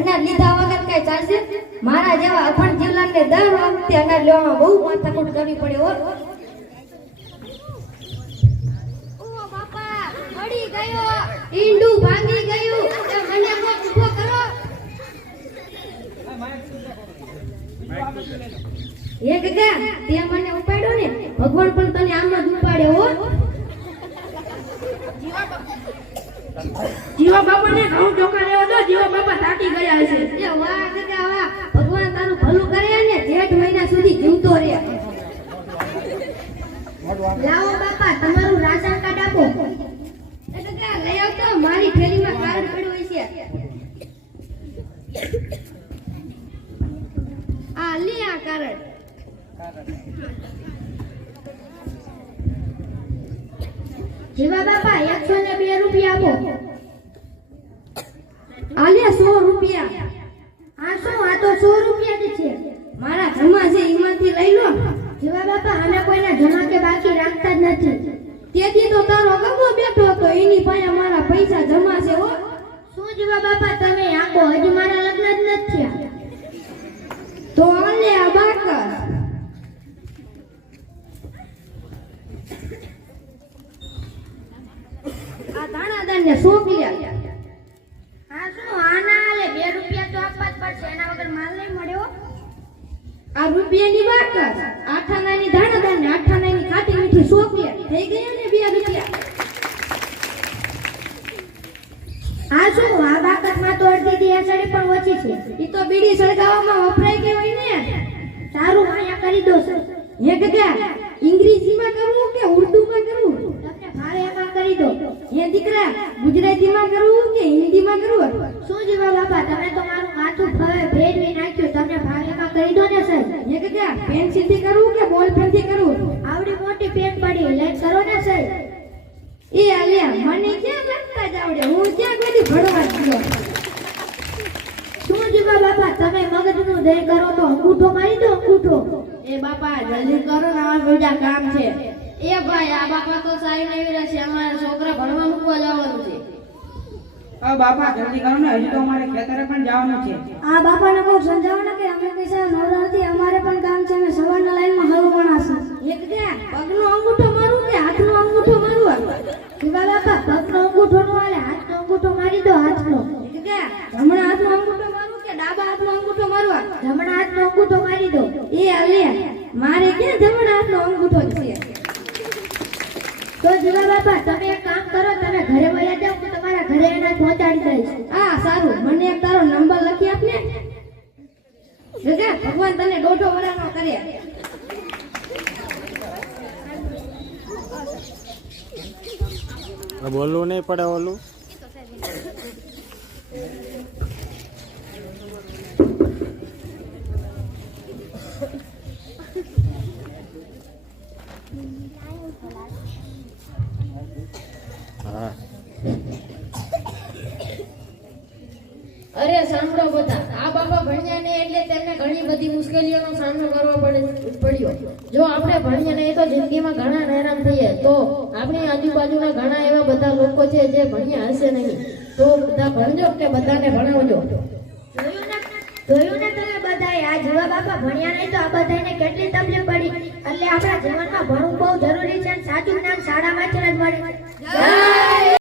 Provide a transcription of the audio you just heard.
અનાજ લીધા વગર કઈ ચાલશે? મારા જેવા અભણ જીવલાને દર વખતે અનાજ લેવામાં બહુ માથાકૂટ કરવી પડે હો. ઓ બાપા, પડી ગયો, ઈંડું ભાંગી ગયું. મને કોક ઊભો કરો. એ ગગા, તે મને ઉપાડ્યો ને, ભગવાન પણ તને આમ જ ઉપાડે હો. જીવા બાપાને ઘઉં ચોખા લેવા દો. જીવા બાપા થાકી ગયા છે. એ વાહ ગગા વાહ, ભગવાન તારું ભલું કરે ને જેઠ મહિના સુધી જીવતો રહે. લાવો બાપા, તમારું રાશન કાર્ડ આપો. એ ગગા લઈ આવતો, મારી થેલીમાં કાર્ડ પડ્યું છે. આ લે આ કાર્ડ. જીવા બાપા 102 રૂપિયા આપો. આલે 100 રૂપિયા. આ શું? આ તો 100 રૂપિયા જ છે. મારા જમા છે એમાંથી લઈ લો. જીવા બાપા, અમે કોઈના જમા કે બાકી રાખતા જ નથી. તેથી તો તારો ગગો બેઠો હતો, એની પાસે મારા પૈસા જમા છે હો. શું જીવા બાપા તમે આખો? હજી મારા લગ્ન જ નથી થયા. તો આલે આ બાકર. આ દાણાદાર ને સોંપ્યા. આ શું? આના આલે 2 રૂપિયા તો આપવા જ પડશે, એના વગર માલ નહીં મળ્યો. આ રૂપિયાની વાત કર. આઠાનાની દાણાદાર ને આઠાનાની ખાટી મીઠી સોંપ્યા. થઈ ગયા ને 2 રૂપિયા. આ શું? આ બાકરમાં તો અડધી દિયાસળી પણ ઓછી છે. ઈ તો બીડી સળગાવવામાં વપરાય ગઈ હોય ને. સારું, અહીંયા કરી દો. હે ગગા, ઇંગ્રેજીમાં કરવું કે ઉર્દુમાં કરવું? તમને ભાવે એમાં કરી દો. હે દીકરા, ગુજરાતીમાં કરવું કે હિન્દીમાં કરવું? શું જીવા બાપા, તમે તો મારું માથું ફેરવી નાખ્યું. તમને ભાવે એમાં કરી દો ને સાહેબ. હે ગગા, પેન્સિલથી કરવું કે બોલ પેનથી કરવું? આવડી મોટી પેન પડી, લઈ કરો ને સાહેબ. એ આલ્યા, મને ક્યાં લખતા જ આવડે? હું ક્યાં બધી ભણવા ગયો? શું જીવા બાપા, તમે મગજનું દય કરો તો અંગૂઠો મારી દો, અંગૂઠો. એ બાપા જલ્દી કરો ને, અમારા બીજા કામ છે. એ ભાઈ, આ બાપા તો સારી નહીં રહેશે. અમારા છોકરા ભણવા મૂકવા જવાનું છે. બાપા જલ્દી કરો ને, હજી તો અમારે ખેતરે પણ જવાનું છે. આ બાપાને કોઈ સમજાવો ને કે અમે પૈસા નવરા નથી, અમારે પણ કામ છે. અમે સવારના લાઈનમાં હળવો માણસ. એક દે પગનો અંગૂઠો મારું કે હાથનો અંગૂઠો મારું? જીવા બાપા, પગનો અંગૂઠો નો હાલે, હાથનો અંગૂઠો મારી દો. હાથનો. એક દે જમણા હાથનો અંગૂઠો મારું કે ડાબા હાથનો અંગૂઠો મારવા? જમણા હાથનો અંગૂઠો મારી દો. એ હાલે, મારે ક્યાં જમણા હાથનો અંગૂઠો છે. તો જીવા બાપા, તમે એક કામ કરો, તમે ઘરે વયા જાઓ, હું તમારા ઘરે એને પહોંચાડી દઈશ. હા સારું, મને એક તારો નંબર લખી આપ ને. ગગા, ભગવાન તને દોઢો વરાનો કરે. બોલવું નહીં પડે ઓલું. હા. અરે સાંભળો બધા, આ બાપા ભણ્યા ને એટલે તેમને ઘણી બધી મુશ્કેલીઓનો સામનો કરવો પડ્યો. જો આપણે ભણ્યા નહીં તો જિંદગીમાં ઘણા હેરાન થઈએ. તો આપણી આજુબાજુના ઘણા એવા બધા લોકો છે જે ભણ્યા હશે નહીં. તો બધા ભણજો કે બધાને ભણાવજો. જોયું ને તમે બધાએ, આ જીવા બાપા ભણ્યા નહીં તો આ બધાને કેટલી તકલીફ પડી. એટલે આપણા જીવનમાં ભણવું બહુ જરૂરી છે. સાચું જ્ઞાન શાળામાં જ મળે.